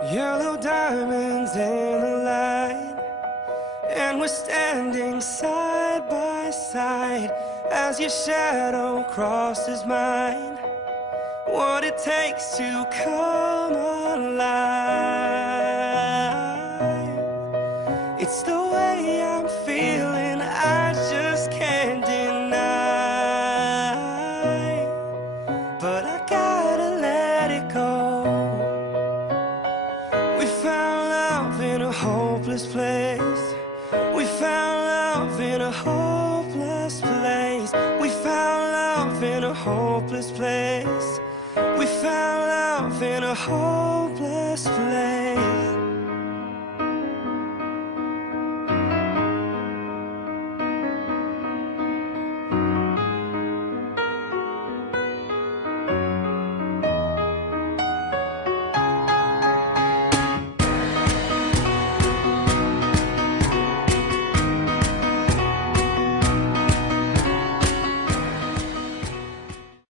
Yellow diamonds in the light, and we're standing side by side as your shadow crosses mine. What it takes to come alive, it's the way I'm feeling, I just can't deny. But I gotta let it go. We found love in a hopeless place. We found love in a hopeless place. We found love in a hopeless place. We found love in a hopeless place.